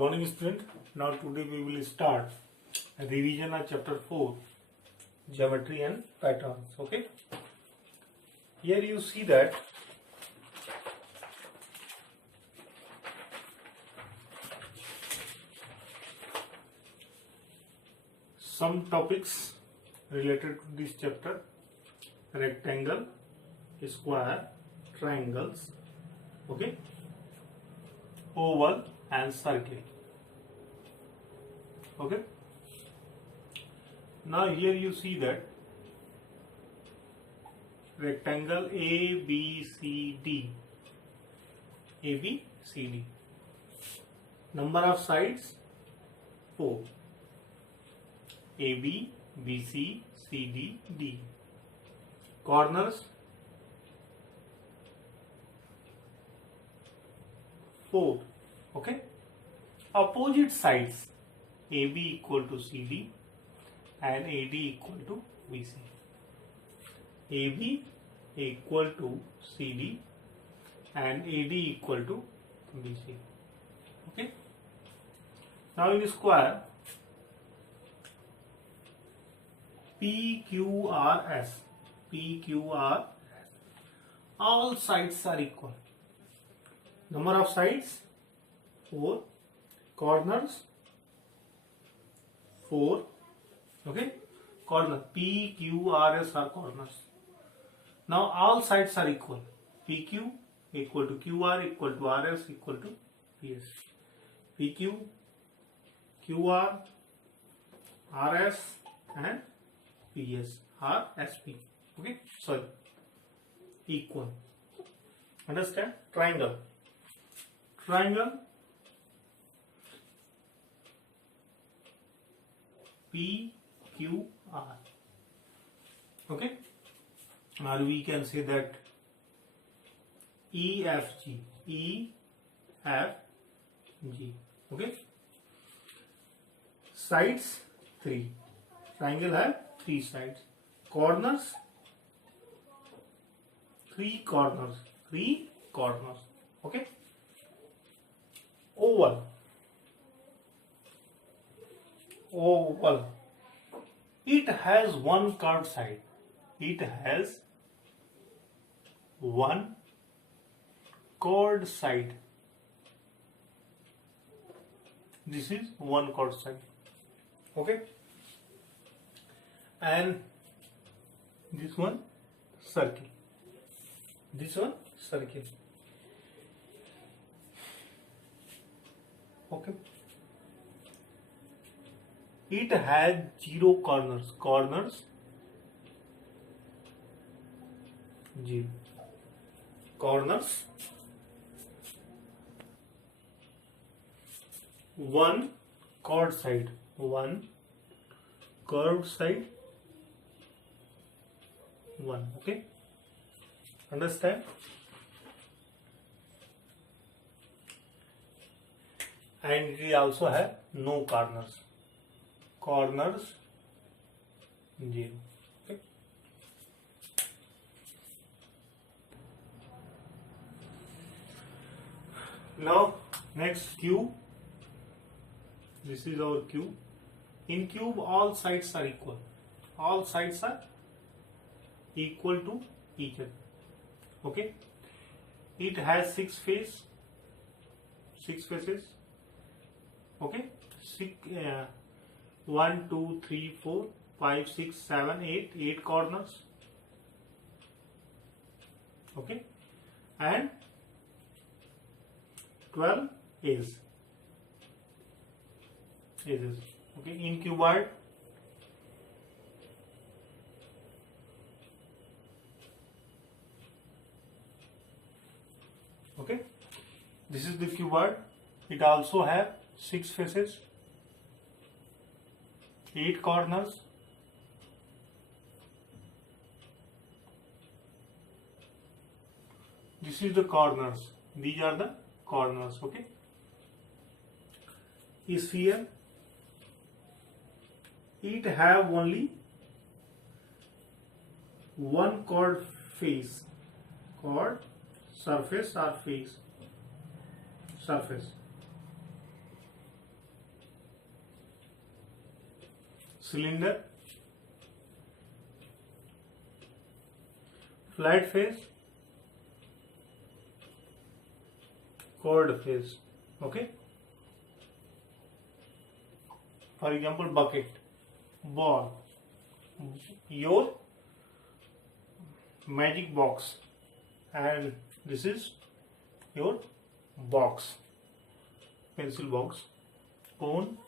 morning student. Now today we will start a revision of chapter 4 geometry and patterns. Okay, here you see that some topics related to this chapter: rectangle, square, triangles, okay, oval and circle. Okay, now here you see that rectangle A B C D, number of sides 4, AB, BC, CD, D, corners 4. Okay, opposite sides AB equal to CD and AD equal to BC. AB equal to CD and AD equal to BC. Okay, now in square PQRS, all sides are equal. Number of sides 4, corners 4. Okay, corner PQRS are corners. Now all sides are equal. PQ equal to QR equal to RS equal to PS. PQ, QR, RS and PS are SP. Okay, sorry, equal. Understand? Triangle. PQR. Okay, or we can say that EFG. Okay, sides 3. Triangle have 3 sides. Corners 3 corners. Okay, oval. It has one curved side. This is one chord side. Okay, and this one circle. Okay, it has 0 corners. 0 corners. 1 chord side. 1 curved side. 1. Okay, understand? And we also have no corners. 0. Okay, now next cube. This is our cube. In cube all sides are equal. To each other. Okay, it has 6 faces. Okay, 1 2 3 4 5 6 7 8 corners. Okay, and 12 edges. Okay, in cuboid okay, this is the cuboid. It also have 6 faces, 8 corners. This is the corners. These are the corners. Okay, sphere. It have only one chord face. Surface or face. cylinder, flat face, curved face. Okay. For example, bucket, ball, your magic box, and this is your box, pencil box, cone,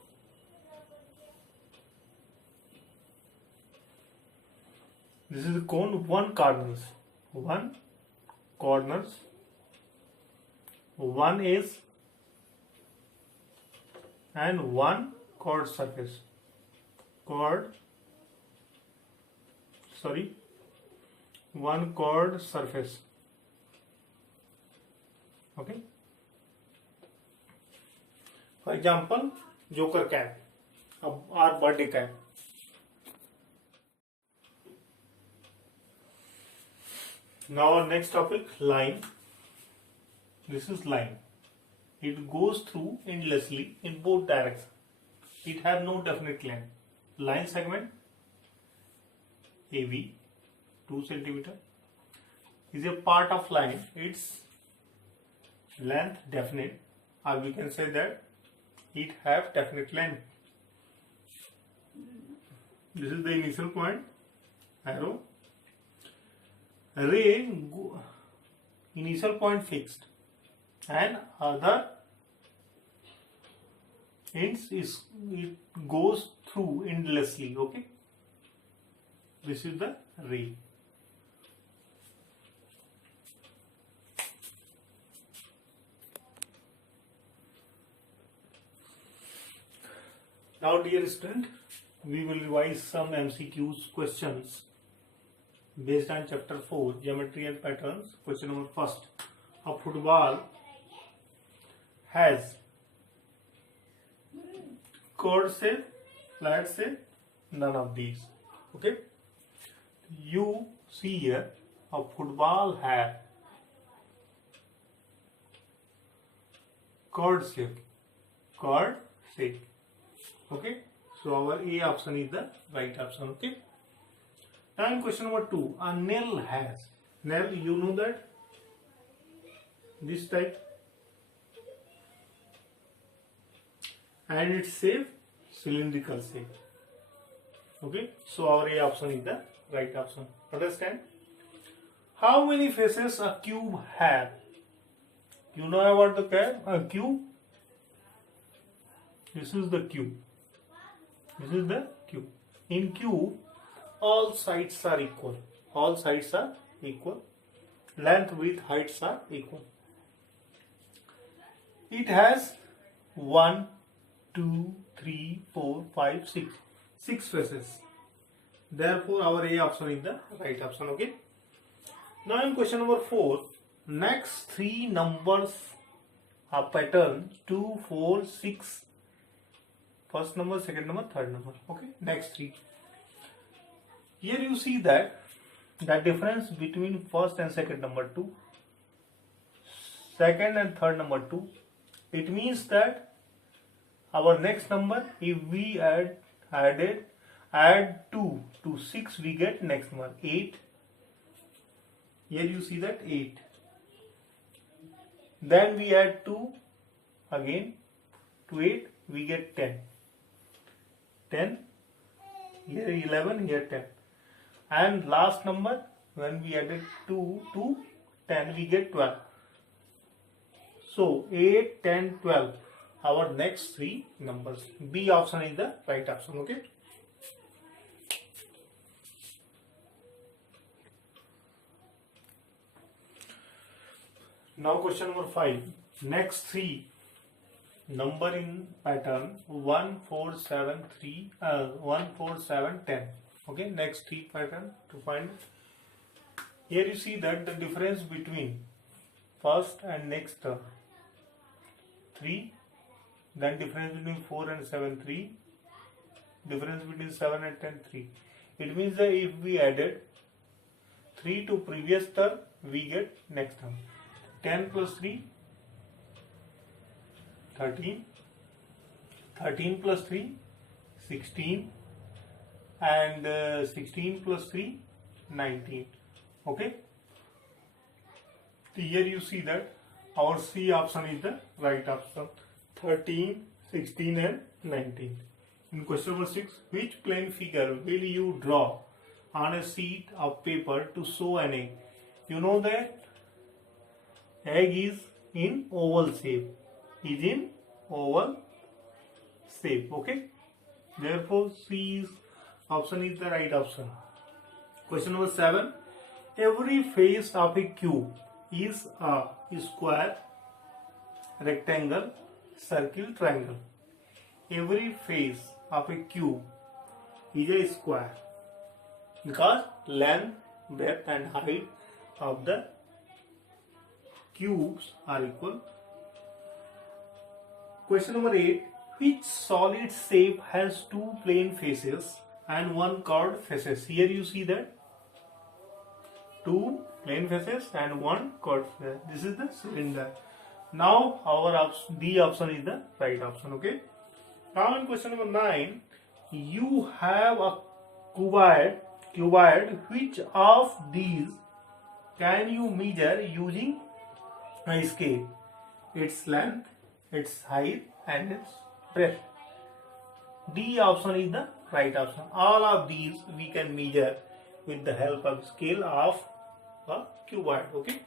this is the cone, one corners, one edge, and one chord surface, one chord surface. Okay. For example, joker cap or birthday cap. Now our next topic, line. This is line. It goes through endlessly in both directions. It has no definite length. Line segment AB 2 cm is a part of line. Its length definite, or we can say that it have definite length. This is the initial point, arrow, ray, initial point fixed, and other ends is it goes through endlessly. Okay, this is the ray. Now, dear student, we will revise some MCQs questions based on chapter 4, geometry and patterns. Question number first: a football has curved shape, flat shape, none of these. Okay, you see here a football has curved shape. Okay, so our A option is the right option. Okay. Now in question number 2, a nail has, nail, you know that this type, and its shape cylindrical shape. Okay, so our A option is the right option. Understand? How many faces a cube has? You know about the cube? This is the cube. This is the cube. In cube, all sides are equal. All sides are equal. Length, width, heights are equal. It has 1, 2, 3, 4, 5, 6. 6 faces. Therefore, our A option is the right option. Okay. Now in question number 4, next 3 numbers are pattern 2, 4, 6. First number, second number, third number. Okay, next 3. Here you see that the difference between first and second number 2, second and third number 2. It means that our next number, if we add 2 to 6, we get next number 8. Here you see that 8. Then we add 2 again to 8, we get 10. 10, here 11, here 10. And last number, when we added 2 to 10, we get 12. So 8, 10, 12, our next 3 numbers. B option is the right option. Okay. Now question number 5. Next 3 number in pattern 1, 4, 7, 3, 1, 4, 7, 10. Okay, next 3 pattern to find. Here you see that the difference between first and next term 3, then difference between 4 and 7, 3, difference between 7 and 10, 3. It means that if we added 3 to previous term, we get next term. 10 plus 3, 13, 13 plus 3, 16, and 16 plus 3, 19. Okay. Here you see that our C option is the right option. 13, 16 and 19. In question number 6, which plane figure will you draw on a sheet of paper to show an egg? You know that egg is in oval shape. Is in oval shape. Okay. Therefore, C option is the right option. Question number 7. Every face of a cube is a square, rectangle, circle, triangle. Every face of a cube is a square because length, breadth and height of the cubes are equal. Question number 8. Which solid shape has two plane faces and one curved faces? Here you see that two plane faces and one curved face. This is the cylinder. Now our D option is the right option. Okay. Now in question number 9, you have a cuboid. Which of these can you measure using a scale? Its length, its height and its breadth. D option is the right option. All of these we can measure with the help of scale of a cuboid. Okay.